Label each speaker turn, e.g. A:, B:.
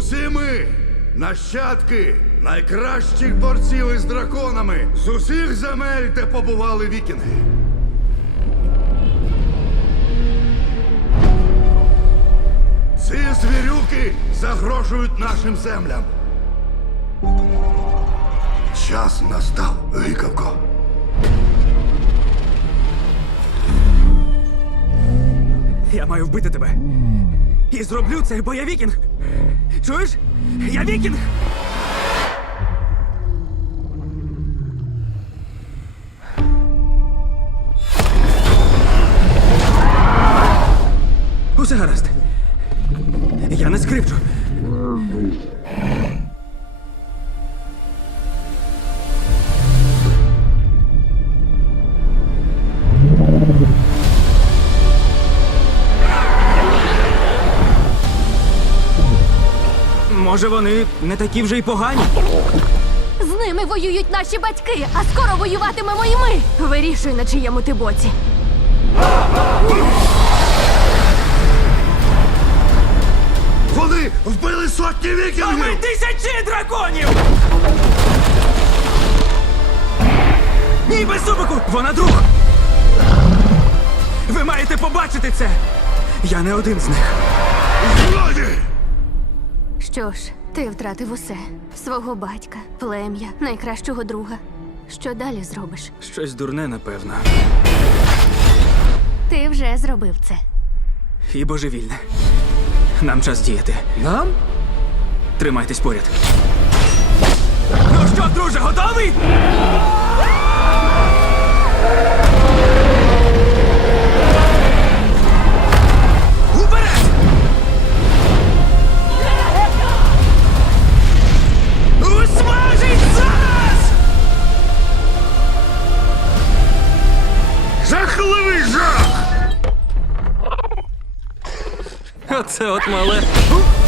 A: Усі ми нащадки найкращих борців із драконами з усіх земель, де побували вікінги. Ці звірюки загрожують нашим землям. Час настав, гикавко.
B: Я маю вбити тебе. І зроблю це, бо я вікінг. Чуєш? Я вікінг! Усе гаразд. Я не скривчу. Може, вони не такі вже й погані?
C: З ними воюють наші батьки, а скоро воюватимемо і ми. Вирішуй, на чиєму ти боці.
A: Вони вбили сотні
B: А ми
A: вікінгів!
B: тисячі драконів! Ні, без зубику! Вона друг! Ви маєте побачити це! Я не один з них.
A: Злодії!
C: Що ж, ти втратив усе. Свого батька, плем'я, найкращого друга. Що далі зробиш?
B: Щось дурне, напевно.
C: Ти вже зробив це.
B: І божевільне. Нам час діяти.
D: Нам?
B: Тримайтесь поряд. Ну що, друже, готовий? Уперед! Усмажить зараз!
A: Жахливий жах!
D: Оце от мале.